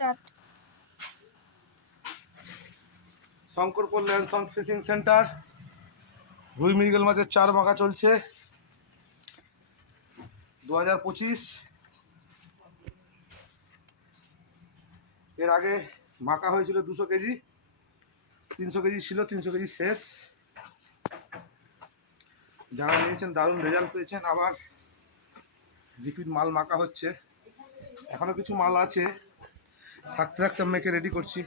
Start. Shankar কল্যাণ sons fishing centre, রুই মৃগেল মাছের চার মাখা চলছে 2025। এর আগে মাখা হয়েছিল 200 কেজি, 300 কেজি ছিল, 300 কেজি শেষ। যারা নিয়েছেন দারুণ রেজাল্ট পেয়েছেন। আবার রিপিট মাল মাখা হচ্ছে, এখনও কিছু মাল আছে, থাকতে থাকতে মেখে রেডি করছি।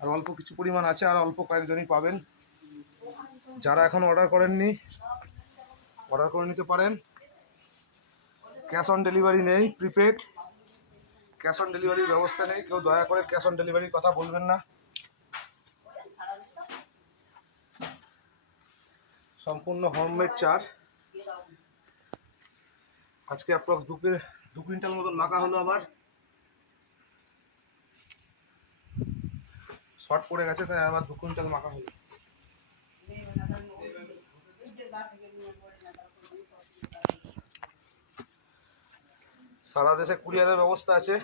আর অল্প কিছু পরিমাণ আছে, আর অল্প কয়েকজনই পাবেন। যারা এখন অর্ডার করেননি অর্ডার করে নিতে পারেন। ক্যাশ অন ডেলিভারি নেই, প্রিপেড। ক্যাশ অন ডেলিভারির ব্যবস্থা নেই, কেউ দয়া করে ক্যাশ অন ডেলিভারির কথা বলবেন না। সম্পূর্ণ হোমমেড চার। আজকে অ্যাপ্রক্স 2 কুইন্টাল মতন মাখা হলো। আবার শর্ট পড়ে গেছে, তাই আবার 2 কুইন্টাল মাখা হলো। সারা দেশে কুরিয়ারের ব্যবস্থা আছে।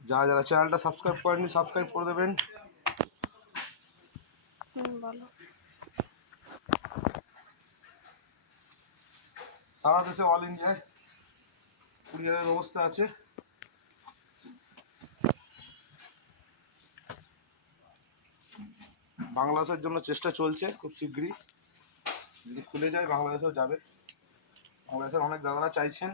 যারা যারা চ্যানেলটা সাবস্ক্রাইব করেননি সাবস্ক্রাইব করে দেবেন। বলো। সারা দেশে অল ইন্ডিয়ায় কুরিয়ারের ব্যবস্থা আছে। বাংলাদেশের জন্য চেষ্টা চলছে, খুব শীঘ্রই যদি খুলে যায় বাংলাদেশেও যাবে। বাংলাদেশের অনেক দাদারা চাইছেন।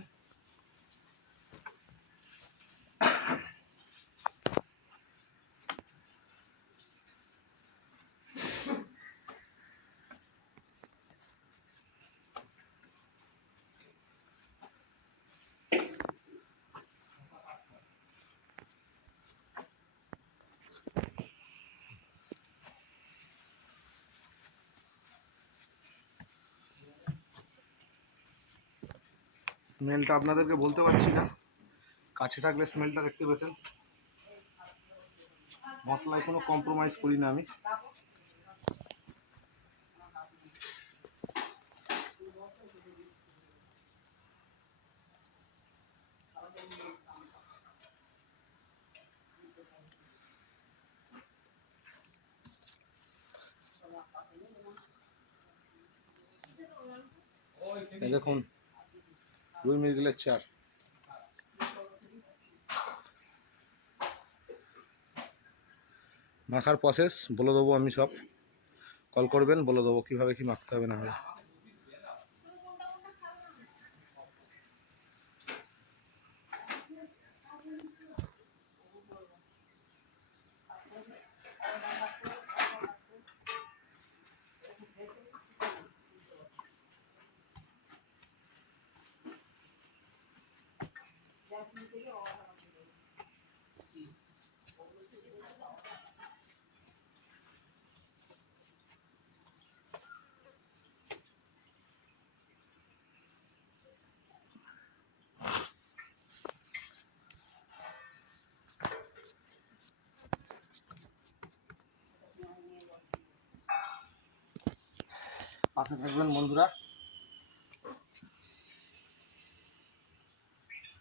স্মেলটা আপনাদেরকে বলতে পারছি না, কাছে থাকলে স্মেলটা দেখতে পেতেন। মশলায় কোনো কম্প্রোমাইজ করি না আমি। এই দেখুন রুই মৃগেলের চার। মাখার প্রসেস বলে দেবো আমি, সব কল করবেন বলে দেবো কীভাবে কী মাখতে হবে না হবে। পাশে থাকবেন বন্ধুরা।